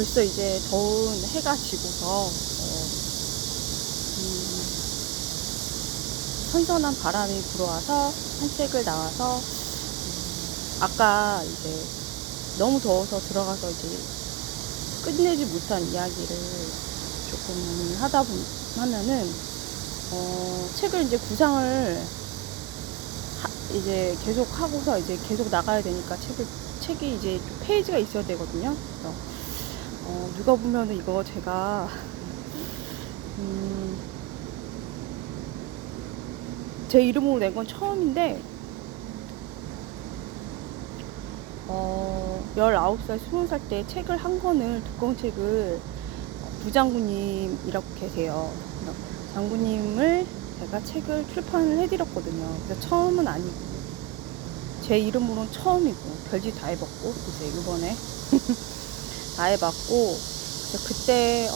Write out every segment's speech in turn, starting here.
벌써 이제 더운 해가 지고서 선선한 바람이 불어와서 산책을 나와서 아까 이제 너무 더워서 들어가서 이제 끝내지 못한 이야기를 조금 하면은 책을 이제 구상을 이제 계속 하고서 이제 계속 나가야 되니까 책이 이제 페이지가 있어야 되거든요. 그래서 누가 보면은 이거 제가 제 이름으로 낸 건 처음인데 19살, 20살 때 책을 한 권을, 두꺼운 책을 부장구님이라고 계세요. 장구님을 제가 책을 출판을 해드렸거든요. 그래서 처음은 아니고 제 이름으로는 처음이고 별짓 다 해봤고 이제 이번에 다 해봤고 그때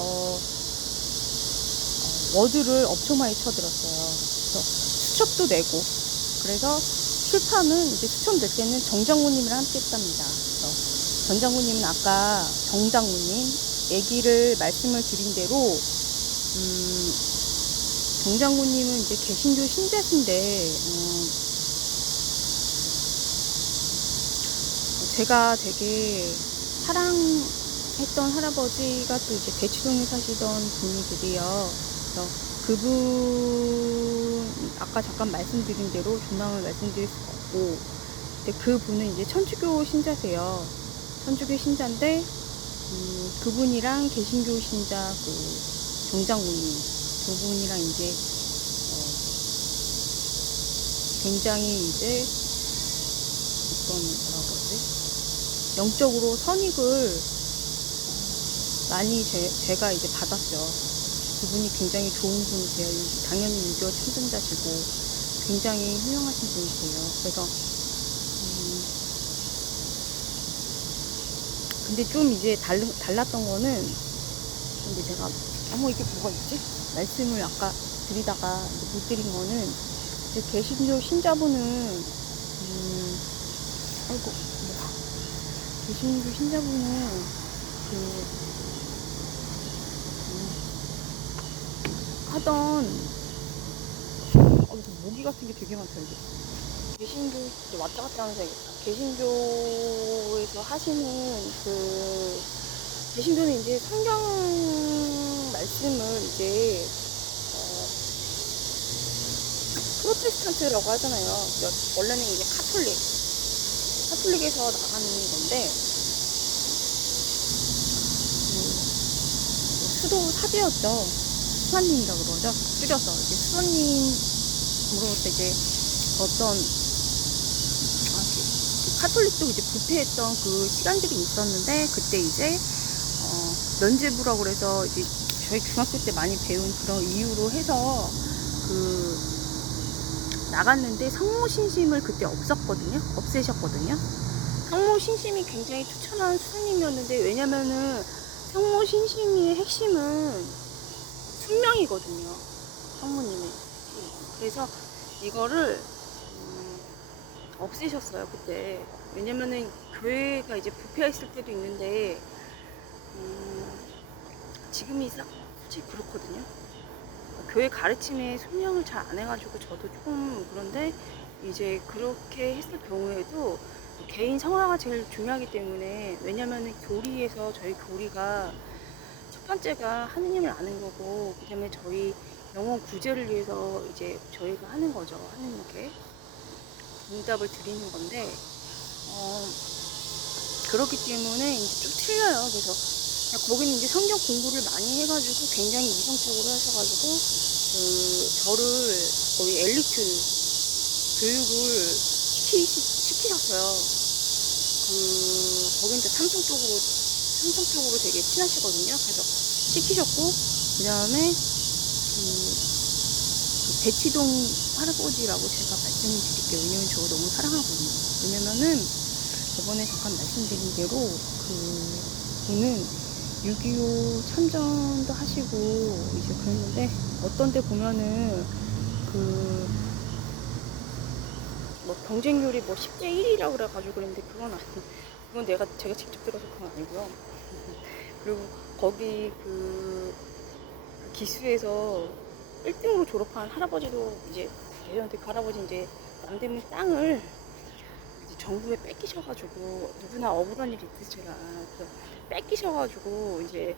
워드를 엄청 많이 쳐들었어요. 그래서 수첩도 내고 그래서 출판은 이제 수첩 낼 때는 정장구님이랑 함께 했답니다. 정장구님은 아까 정장구님 얘기를 말씀을 드린 대로 정장구님은 이제 개신교 신자신데 제가 되게 사랑했던 할아버지가 또 이제 대치동에 사시던 분이들이요. 그래서 그분 아까 잠깐 말씀드린 대로 존망을 말씀드릴 수 없고, 근데 그분은 이제 천주교 신자세요. 천주교 신자인데 그분이랑 개신교 신자 그 정장군님 두 분이랑 이제 굉장히 이제 어떤 뭐라고 그러지? 영적으로 선익을 많이 제가 이제 받았죠. 그분이 굉장히 좋은 분이세요. 당연히 유교 참전자시고 굉장히 훌륭하신 분이세요. 그래서 근데 좀 이제 달랐던 거는, 근데 제가 이게 뭐가 있지? 말씀을 아까 드리다가 이제 못 드린 거는, 이제 개신교 신자분은 개신교 신자분은 하던 모기 같은 게 되게 많다. 이게 개신교 이제 왔다 갔다 하면서 해야겠다. 개신교에서 하시는 개신교는 이제 성경 말씀을 이제 프로테스탄트라고 하잖아요. 원래는 이제 카톨릭에서 나가는 건데 수도 사제였죠. 수사님이라고 그러죠. 줄여서 이제 수사님으로부터 이제 어떤 카톨릭도 이제 부패했던 그 시간들이 있었는데, 그때 이제 면죄부라고 그래서 이제 저희 중학교 때 많이 배운 그런 이유로 해서 나갔는데 성모신심을 그때 없애셨거든요. 성모신심이 굉장히 추천한 수사님이었는데, 왜냐면은 성모신심의 핵심은 순명이거든요. 성모님의. 그래서 이거를 없애셨어요, 그때. 왜냐면은 교회가 이제 부패했을 때도 있는데 지금이 솔직히 그렇거든요. 교회 가르침에 순명을 잘 안 해가지고 저도 조금 그런데, 이제 그렇게 했을 경우에도 개인 성화가 제일 중요하기 때문에, 왜냐면은 교리에서 저희 교리가 첫 번째가 하느님을 아는 거고, 그 다음에 저희 영혼 구제를 위해서 이제 저희가 하는 거죠. 하느님께 응답을 드리는 건데, 그렇기 때문에 이제 좀 틀려요. 그래서 거기는 이제 성경 공부를 많이 해가지고 굉장히 이성적으로 하셔가지고 저를 거의 엘리트 교육을 시키셨어요. 거긴 또 삼성 쪽으로 되게 친하시거든요. 그래서 시키셨고, 그 다음에 대치동 할아버지라고 제가 말씀을 드릴게요. 왜냐면 저 너무 사랑하거든요. 왜냐면은 저번에 잠깐 말씀드린 대로 그분은 6.25 참전도 하시고 이제 그랬는데, 어떤 데 보면은 경쟁률이 10대 1이라고 그래가지고 그랬는데, 그건 제가 직접 들어서 그건 아니고요. 그리고 거기 그 기수에서 1등으로 졸업한 할아버지도 이제 저희한테 그 할아버지 이제 남대문 땅을 이제 정부에 뺏기셔가지고 누구나 억울한 일이 있으시라 그래서 뺏기셔가지고 이제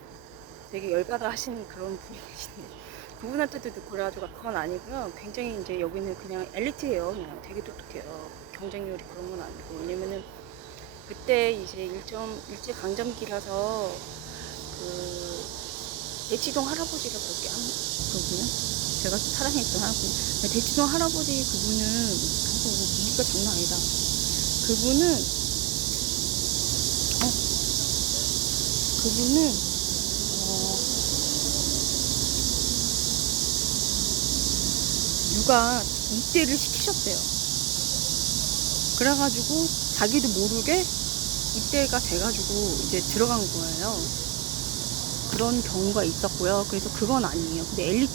되게 열받아 하시는 그런 분이 계신데 그분한테도 듣고 그래가지고 그건 아니고요. 굉장히 이제 여기는 그냥 엘리트예요. 그냥 되게 똑똑해요. 경쟁률이 그런 건 아니고 왜냐면은 그때 이제 일제 강점기라서 그 대치동 할아버지가 그렇게 한 그분은 제가 사랑했던 할아버지 대치동 할아버지 그분은 무기가 장난 아니다. 그분은 그분은 누가 입대를 시키셨대요. 그래가지고 자기도 모르게 입대가 돼가지고 이제 들어간 거예요. 그런 경우가 있었고요. 그래서 그건 아니에요. 근데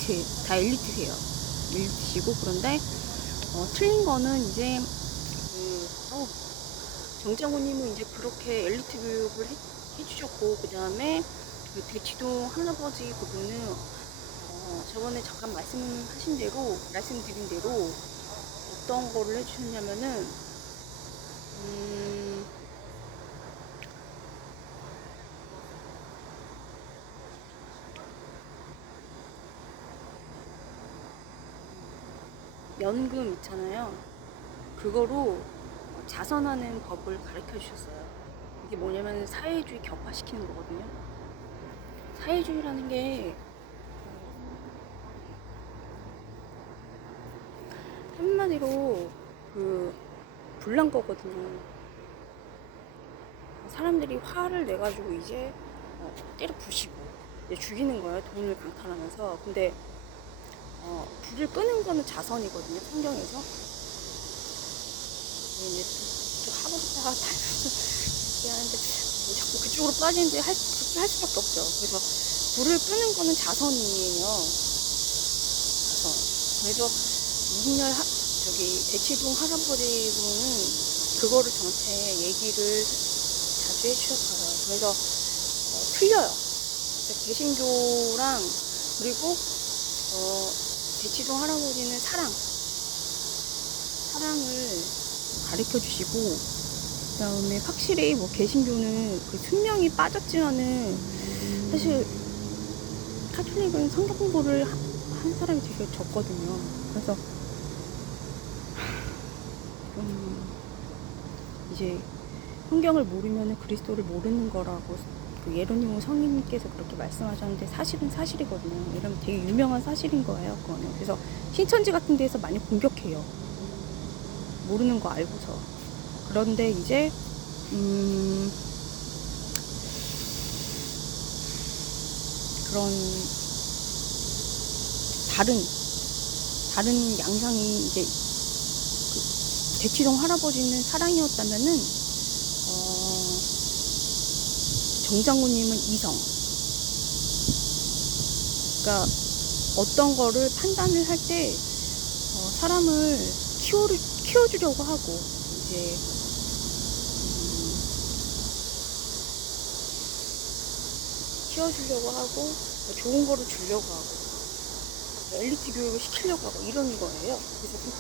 다 엘리트세요. 엘리트시고 그런데 틀린 거는 이제 정장훈님은 이제 그렇게 엘리트 교육을 해주셨고 그 다음에 그 대치동 할아버지 그분은 저번에 잠깐 말씀드린 대로 어떤 거를 해주셨냐면은 연금 있잖아요. 그거로 자선하는 법을 가르쳐 주셨어요. 이게 뭐냐면 사회주의 격화시키는 거거든요. 사회주의라는 게 한마디로 그 불난 거거든요. 사람들이 화를 내가지고 이제 때려 부시고 이제 죽이는 거예요. 돈을 강탈하면서. 근데 불을 끄는 거는 자선이거든요. 성경에서. 이제 또 하버다가 하는데 자꾸 그쪽으로 빠지는데 그렇게 할 수밖에 없죠. 그래서 불을 끄는 거는 자선이에요. 자선. 그래서 이인열 대치동 할아버지분은 그거를 저한테 얘기를 자주 해주셨어요. 그래서 틀려요. 개신교랑 그리고 대치동 할아버지는 사랑을 가르쳐 주시고 그다음에 확실히 뭐 개신교는 그 순명이 빠졌지만은 사실 카톨릭은 성경 공부를 한 사람이 되게 적거든요. 그래서 이제 성경을 모르면 그리스도를 모르는 거라고 그 예로니모 성인님께서 그렇게 말씀하셨는데 사실은 사실이거든요. 이러면 되게 유명한 사실인 거예요. 그거는. 그래서 신천지 같은 데서 많이 공격해요. 모르는 거 알고서. 그런데 이제 그런 다른 양상이 이제 그 대치동 할아버지는 사랑이었다면은 정장군님은 이성. 그러니까 어떤 거를 판단을 할 때 사람을 키워주려고 하고 이제 키워주려고 하고 좋은 거를 주려고 하고 엘리트 교육을 시키려고 하고 이런 거예요. 그래서 좀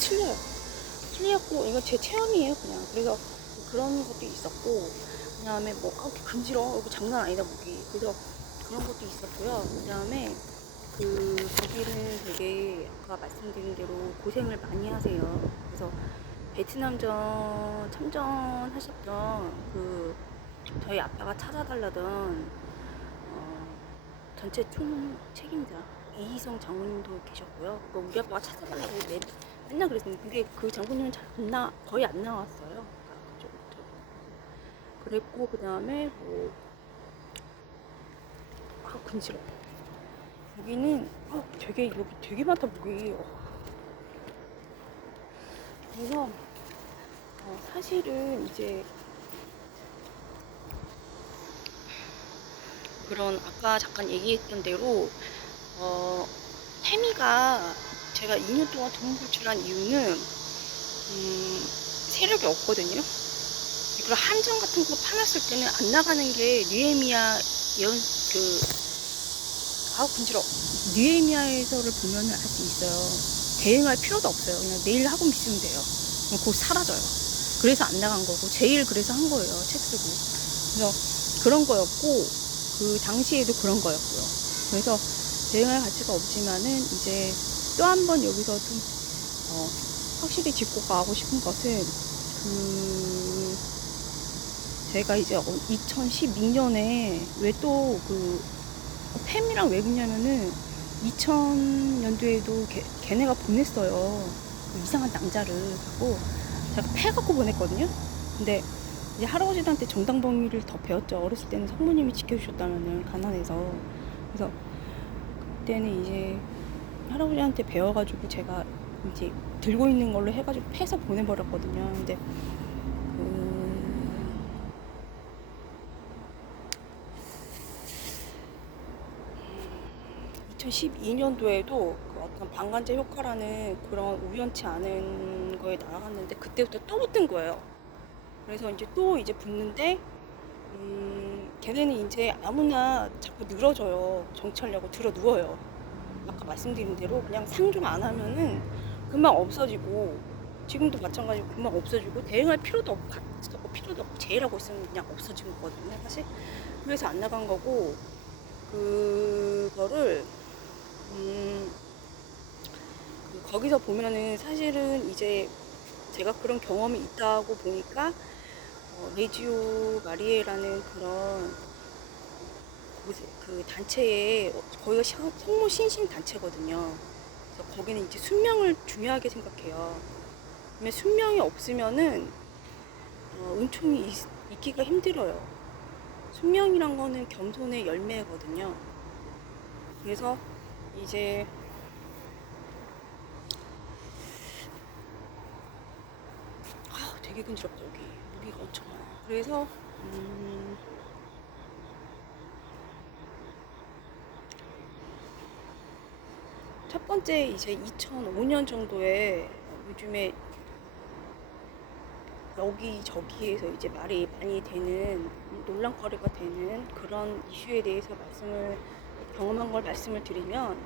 틀렸고 이건 제 체험이에요 그냥. 그래서 그런 것도 있었고 그 다음에 뭐 이렇게 금지러 이거 장난 아니다 무기. 그래서 그런 것도 있었고요. 그 다음에 거기는 되게 아까 말씀드린 대로 고생을 많이 하세요. 그래서 베트남전 참전하셨던 저희 아빠가 찾아달라던 전체 총 책임자 이희성 장군님도 계셨고요. 우리 아빠가 찾아달라고 맨날 그랬는데 근데 그 장군님은 거의 안 나왔어요. 그랬고 그 다음에 근지러. 여기는 여기 되게 많다 무기. 그래서 사실은 이제 그런 아까 잠깐 얘기했던 대로 태미가 제가 2년 동안 동물출한 이유는 세력이 없거든요. 그리고 한정 같은 거 파놨을 때는 안 나가는 게 느헤미야 예언서 근지러. 느헤미야에서를 보면은 알 수 있어요. 대응할 필요도 없어요. 그냥 내일 하고 있으면 돼요. 곧 사라져요. 그래서 안 나간 거고, 제일 그래서 한 거예요. 책 쓰고. 그래서 그런 거였고, 그 당시에도 그런 거였고요. 그래서 대응할 가치가 없지만은 이제 또 한 번 여기서 좀 확실히 짚고 가고 싶은 것은 제가 이제 2012년에 왜 또 팸이랑 왜 그러냐면은 2000년도에도 걔네가 보냈어요. 이상한 남자를 하고 제가 패갖고 보냈거든요. 근데 이제 할아버지들한테 정당방위를 더 배웠죠. 어렸을 때는 성모님이 지켜주셨다면은 가난해서. 그래서 그때는 이제 할아버지한테 배워가지고 제가 이제 들고 있는 걸로 해가지고 패서 보내버렸거든요. 근데 2012년도에도 어떤 방관제 효과라는 그런 우연치 않은 거에 나갔는데 그때부터 또 붙은 거예요. 그래서 이제 또 이제 붙는데 걔네는 이제 아무나 자꾸 늘어져요. 정치하려고 들어 누워요. 아까 말씀드린 대로 그냥 상종 안 하면은 금방 없어지고 지금도 마찬가지고 금방 없어지고 대응할 필요도 없고 제일하고 있으면 그냥 없어진 거거든요. 사실 그래서 안 나간 거고 그거를 거기서 보면은 사실은 이제 제가 그런 경험이 있다고 보니까 레지오 마리에라는 그런 그 단체에 거기가 성모 신심 단체거든요. 그래서 거기는 이제 순명을 중요하게 생각해요. 왜냐면 순명이 없으면은 은총이 있기가 힘들어요. 순명이란 거는 겸손의 열매거든요. 그래서 이제 되게 근지럽다 여기 무리가 엄청 많아. 그래서 첫 번째 이제 2005년 정도에 요즘에 여기저기에서 이제 말이 많이 되는 논란거리가 되는 그런 이슈에 대해서 경험한 걸 말씀을 드리면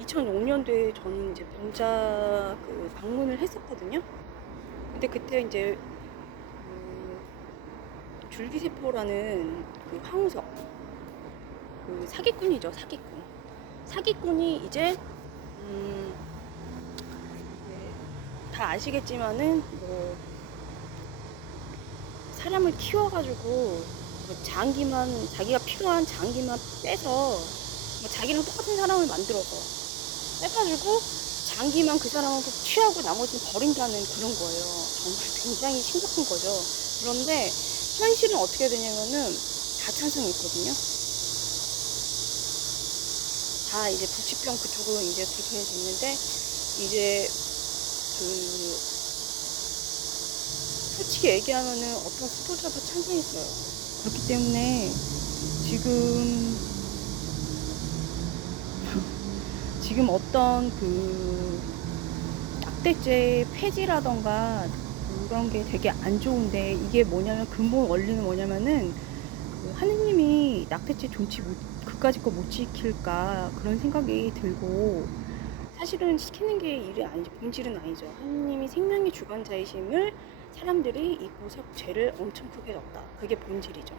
2005년도에 저는 이제 병자 방문을 했었거든요. 근데 그때 이제 줄기세포라는 황우석 사기꾼이죠. 사기꾼이 이제 다 아시겠지만은 사람을 키워가지고 장기만 자기가 필요한 장기만 빼서 자기랑 똑같은 사람을 만들어서 빼가지고 장기만 그 사람한테 취하고 나머지는 버린다는 그런 거예요. 정말 굉장히 심각한 거죠. 그런데 현실은 어떻게 되냐면은 다 찬성이 있거든요. 다 이제 불치병 그쪽으로 이제 불편이 됐는데 이제 솔직히 얘기하면은 어떤 수도자도 찬성했어요. 그렇기 때문에 지금 어떤 낙태죄 폐지라던가 그런 게 되게 안 좋은데 이게 뭐냐면 근본 원리는 뭐냐면은 하느님이 낙태죄 그까짓 거 못 지킬까 그런 생각이 들고 사실은 시키는 게 일이 아니죠. 본질은 아니죠. 하느님이 생명의 주관자이심을 사람들이 잊고서 죄를 엄청 크게 졌다. 그게 본질이죠.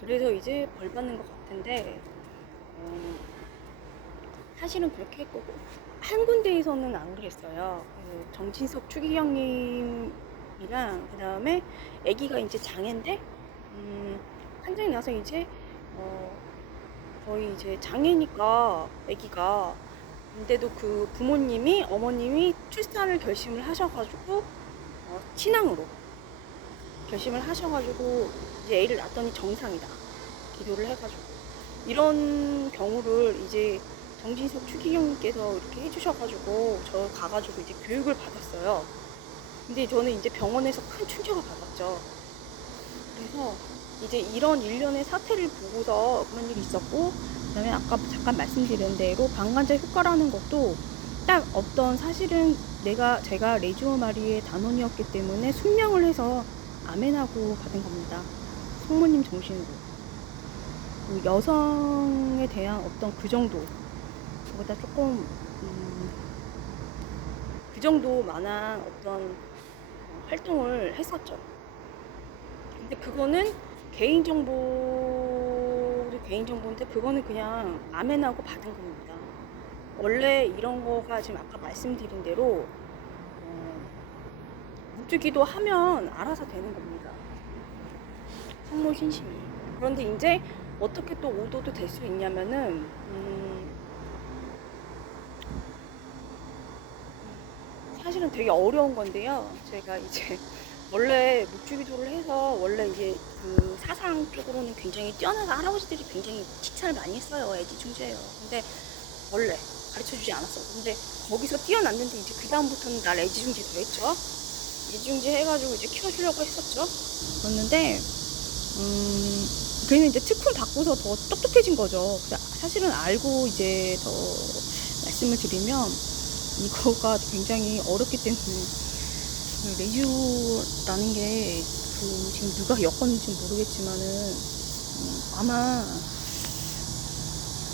그래서 이제 벌 받는 것 같은데 사실은 그렇게 했고 한 군데에서는 안 그랬어요. 정진석 추기경님이랑 그 다음에 아기가 이제 장애인데 판정이 나서 이제 거의 이제 장애니까 아기가 근데도 그 어머님이 출산을 결심을 하셔가지고 신앙으로 결심을 하셔가지고 이제 애를 낳았더니 정상이다 기도를 해가지고 이런 경우를 이제 정진석 추기경님께서 이렇게 해주셔가지고 저 가가지고 이제 교육을 받았어요. 근데 저는 이제 병원에서 큰 충격을 받았죠. 그래서 이제 이런 일련의 사태를 보고서 그런 일이 있었고 그다음에 아까 잠깐 말씀드린 대로 방관자 효과라는 것도 딱 어떤 사실은 제가 레지오 마리의 단원이었기 때문에 순명을 해서 아멘하고 받은 겁니다. 성모님 정신으로. 그 여성에 대한 어떤 그 정도, 그보다 조금 그 정도만한 어떤 활동을 했었죠. 근데 그거는 개인정보인데 그거는 그냥 아멘하고 받은 겁니다. 원래 이런 거가 지금 아까 말씀드린 대로 묵주기도 하면 알아서 되는 겁니다. 성모신심이. 그런데 이제 어떻게 또 오도도 될 수 있냐면은 사실은 되게 어려운 건데요. 제가 이제 원래 묵주기도를 해서 원래 이제 그 사상 쪽으로는 굉장히 뛰어난 할아버지들이 굉장히 칭찬을 많이 했어요. 애지중지예요. 근데 원래 가르쳐주지 않았어. 근데 거기서 뛰어났는데 이제 그 다음부터는 날 애지중지 더 했죠. 애지중지 해가지고 이제 키워주려고 했었죠. 그랬는데 걔는 이제 특훈 받고서 더 똑똑해진 거죠. 사실은 알고 이제 더 말씀을 드리면 이거가 굉장히 어렵기 때문에 레주라는 게 지금 누가 엮었는지 모르겠지만은 아마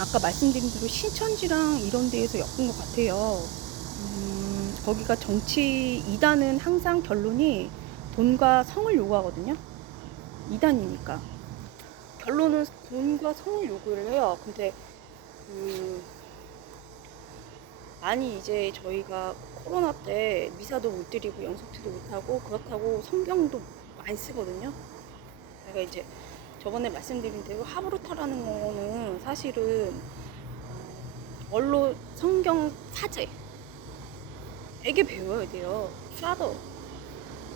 아까 말씀드린 대로 신천지랑 이런 데에서 엮은 것 같아요. 거기가 정치 2단은 항상 결론이 돈과 성을 요구하거든요. 2단이니까 결론은 돈과 성을 요구를 해요. 근데 많이 이제 저희가 코로나 때 미사도 못 드리고 영속티도 못하고 그렇다고 성경도 많이 쓰거든요. 제가 이제 저번에 말씀드린 대로 하브루타라는 거는 사실은 원로 성경 사제에게 배워야 돼요. 샤더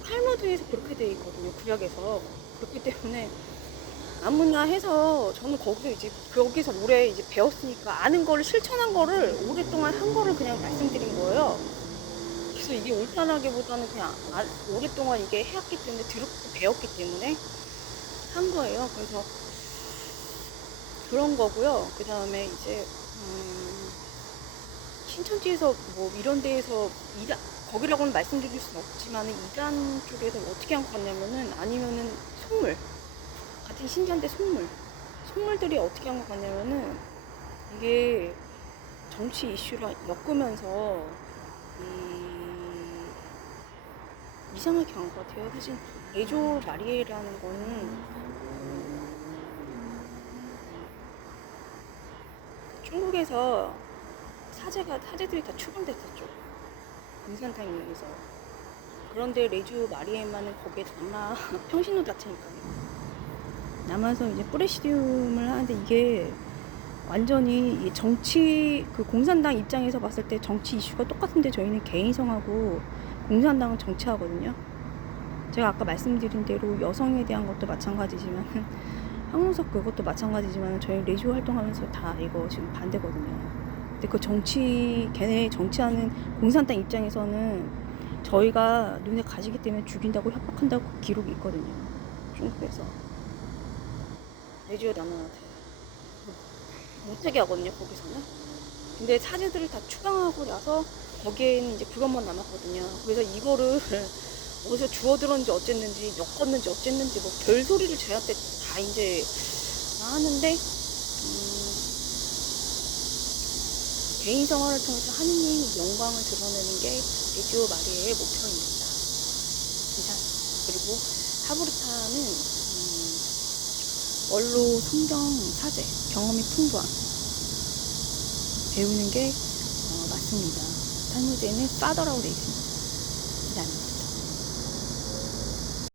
탈무드에서 그렇게 돼 있거든요. 구약에서. 그렇기 때문에 아무나 해서 저는 거기서 오래 이제 배웠으니까 아는 거를 실천한 거를 오랫동안 한 거를 그냥 말씀드린 거예요. 그래서 이게 옳다라기보다는 그냥 오랫동안 이게 해왔기 때문에 들었고 배웠기 때문에 한 거예요. 그래서 그런 거고요. 그 다음에 이제 신천지에서 뭐 이런 데에서 거기라고는 말씀드릴 수는 없지만 2단 쪽에서 어떻게 한 것 같냐면은 아니면은 속물 같은 신자인데 속물들이 어떻게 한 것 같냐면은 이게 정치 이슈랑 엮으면서 이상하게 한 것 같아요. 사실 레조 마리에라는 거는 중국에서 사제들이 다 추방됐었죠. 공산당 이용해서. 그런데 레주 마리에만은 거기에 남아 평신도 자체니까요. 남아서 이제 프레시디움을 하는데 이게 완전히 정치 그 공산당 입장에서 봤을 때 정치 이슈가 똑같은데 저희는 개인성하고 공산당은 정치하거든요. 제가 아까 말씀드린 대로 여성에 대한 것도 마찬가지지만 황운석 그것도 마찬가지지만 저희 레주 활동하면서 다 이거 지금 반대거든요. 근데 그 걔네 정치하는 공산당 입장에서는 저희가 눈에 가시기 때문에 죽인다고 협박한다고 기록이 있거든요. 중국에서. 레주어 남한테 못하게 하거든요, 거기서는. 근데 사제들을 다 추방하고 나서 거기에는 이제 그것만 남았거든요. 그래서 이거를 어디서 주워들었는지 어쨌는지 엮었는지 어쨌는지 뭐 별소리를 저희한테 다 이제 하는데 개인 생활을 통해서 하느님 영광을 드러내는 게 레지오 마리아의 목표입니다. 그리고 하브루타는 원로 성경 사제 경험이 풍부한 배우는 게 맞습니다. 탈무드에는 파더라고 되어 있습니다.